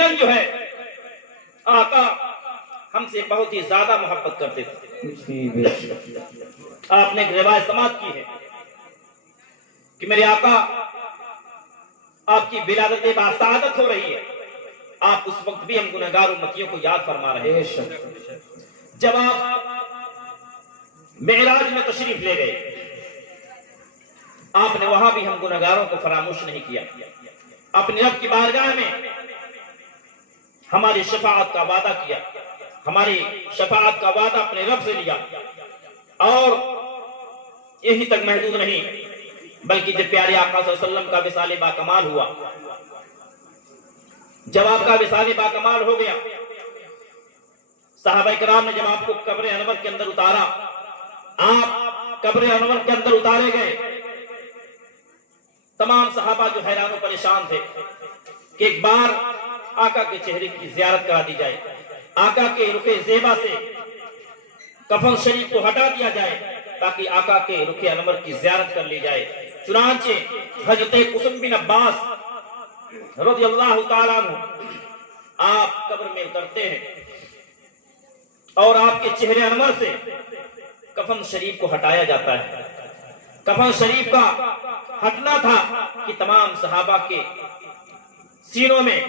یقیناً جو ہے آقا ہم سے بہت ہی زیادہ محبت کرتے تھے۔ آپ نے ایک روایت سماعت کی ہے کہ میرے آقا آپ کی ولادت باسعادت ہو رہی ہے، آپ اس وقت بھی ہم گنہگار امتیوں کو یاد فرما رہے ہیں۔ جب آپ معراج میں تشریف لے گئے، آپ نے وہاں بھی ہم گنہگاروں کو فراموش نہیں کیا، اپنے رب کی بارگاہ میں ہماری شفاعت کا وعدہ کیا، ہماری شفاعت کا وعدہ اپنے رب سے لیا، اور یہی تک محدود نہیں بلکہ جب پیارے آقا صلی اللہ علیہ وسلم کا وصال باکمال ہوا، جب آپ کا وصال باکمال ہو گیا، صحابہ کرام نے جب آپ کو قبر انور کے اندر اتارا، آپ قبر انور کے اندر اتارے گئے، تمام صحابہ جو حیران و پریشان تھے کہ ایک بار آقا کے چہرے کی زیارت کرا دی جائے، آقا کے رخ زیبا سے کفن شریف کو ہٹا دیا جائے تاکہ آقا کے رخ انور کی زیارت کر لی جائے۔ چنانچہ حضرت قسم بن عباس رضی اللہ تعالیٰ عنہ آپ قبر میں اترتے ہیں اور آپ کے چہرے انور سے کفن شریف کو ہٹایا جاتا ہے۔ کفن شریف کا ہٹنا تھا کہ تمام صحابہ کے سینوں میں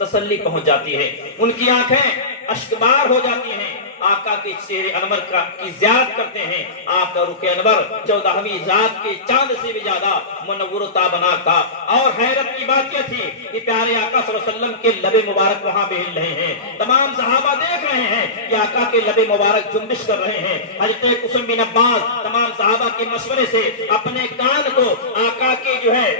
تسلی پہنچ جاتی ہے، ان کی آنکھیں اشکبار ہو جاتی ہیں، آقا کے چہرے انور کی زیارت کرتے ہیں۔ آپ کا رخ انور 14ویں رات کے چاند سے بھی زیادہ منور و تابناک تھا، اور حیرت کی بات یہ تھی کہ پیارے آقا صلی اللہ علیہ وسلم کے لب مبارک وہاں بھی ہل رہے ہیں، تمام صحابہ دیکھ رہے ہیں کہ آقا کے لب مبارک جنبش کر رہے ہیں۔ حضرت قسم بن عباس تمام صحابہ کے مشورے سے اپنے کان کو آقا کے جو ہے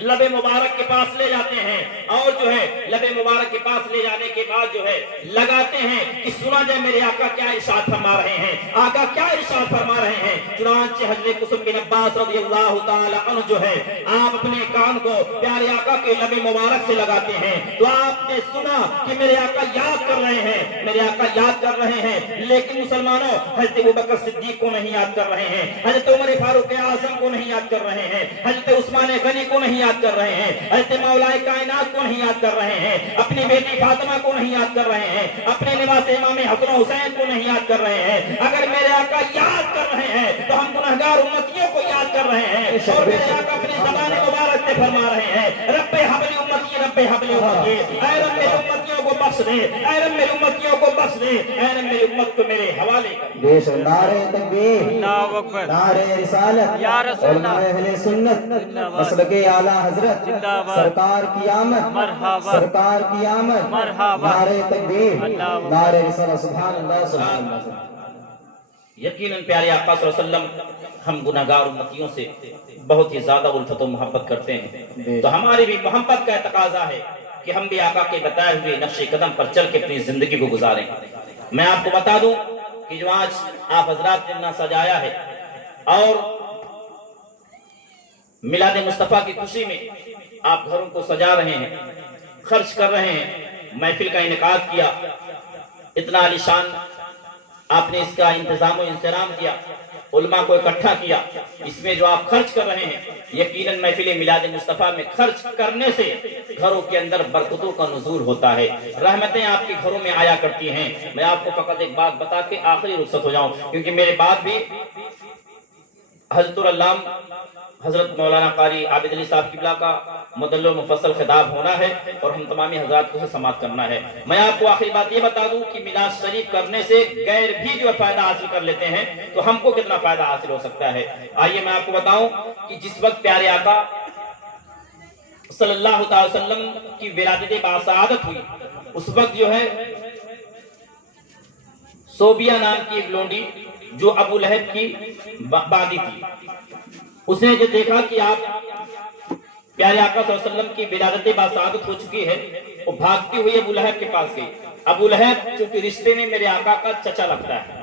لب مبارک کے پاس لے جاتے ہیں، اور جو ہے لب مبارک کے پاس لے جانے کے بعد جو ہے لگاتے ہیں کہ سنا جائے میرے آقا کیا ارشاد فرما رہے ہیں، آقا کیا ارشاد فرما رہے ہیں۔ چنانچہ حضرت قسم بن عباس رضی اللہ تعالی عنہ جو ہے آپ اپنے کان کو پیارے آقا کے لب مبارک سے لگاتے ہیں، تو آپ نے سنا کہ میرے آقا یاد کر رہے ہیں، میرے آقا یاد کر رہے ہیں، لیکن مسلمانوں حضرت ابوبکر صدیق کو نہیں یاد کر رہے ہیں، حضرت عمر فاروق اعظم کو نہیں یاد کر رہے ہیں، حضرت عثمان غنی کو نہیں یاد کر رہے ہیں، حضرت مولا کائنات کو نہیں یاد کر رہے ہیں، اپنی بیٹی فاطمہ کو نہیں یاد کر رہے ہیں، اپنے نواز امام حسن حسین کو نہیں یاد کر رہے ہیں۔ اگر میرے آقا یاد کر رہے ہیں تو ہم گنہگار امتیوں کو یاد کر رہے ہیں، اور میرے آقا اپنی زبان مبارک سے فرما رہے ہیں رب حبلی امتی، رب حبلی امتی، اے رب میری امتیوں کو بخش دے، اے رب میری امتیوں کو بخش دے، اے رب میری امت کو میرے حوالے کر۔ نعرہ تکبیر، اللہ اکبر، نعرہ رسالت، یا رسول اللہ، علماء اہل سنت، مسلک اعلی حضرت، زندہ باد، سرکار کی آمد، مرحبا، سرکار کی آمد، مرحبا، نعرہ تکبیر، اللہ اکبر، نعرہ رسالت، سبحان اللہ سبحان اللہ۔ یقیناً پیارے آقا صلی اللہ علیہ وسلم ہم گنہگار امتیوں سے بہت ہی زیادہ الفت و محبت کرتے ہیں، تو ہماری بھی محبت کا تقاضا ہے کہ ہم بھی آقا کے بتائے ہوئے نقش قدم پر چل کے اپنی زندگی کو گزاریں۔ میں آپ کو بتا دوں کہ جو آج آپ حضرات نے سجایا ہے اور میلاد مصطفیٰ کی خوشی میں آپ گھروں کو سجا رہے ہیں، خرچ کر رہے ہیں، محفل کا انعقاد کیا، اتنا عالیشان آپ نے اس کا انتظام و انتظام کیا، علماء کو اکٹھا کیا، اس میں جو آپ خرچ کر رہے ہیں، یقیناً محفل میلاد مصطفیٰ میں خرچ کرنے سے گھروں کے اندر برکتوں کا نزول ہوتا ہے، رحمتیں آپ کے گھروں میں آیا کرتی ہیں۔ میں آپ کو فقط ایک بات بتا کے آخری رخصت ہو جاؤں، کیونکہ میرے بعد بھی حضرت العلام حضرت مولانا قاری عابد علی صاحب قبلہ کا مدلل و مفصل خطاب ہونا ہے اور ہم تمامی حضرات کو سماعت کرنا ہے۔ میں آپ کو آخری بات یہ بتا دوں کہ میلاد شریف کرنے سے غیر بھی جو فائدہ حاصل کر لیتے ہیں تو ہم کو کتنا فائدہ حاصل ہو سکتا ہے۔ آئیے میں آپ کو بتاؤں کہ جس وقت پیارے آقا صلی اللہ تعالی وسلم کی ولادت باسعادت ہوئی، اس وقت جو ہے صوبیہ نام کی ایک لونڈی جو ابو لہب کی باندی تھی، اس نے جو دیکھا کہ آپ پیارے آقا صلی اللہ علیہ وسلم کی ولادت باسعادت ہو چکی ہے، وہ بھاگتی ہوئی ابو لہب کے پاس گئی۔ ابو لہب چونکہ رشتے میں میرے آقا کا چچا لگتا ہے،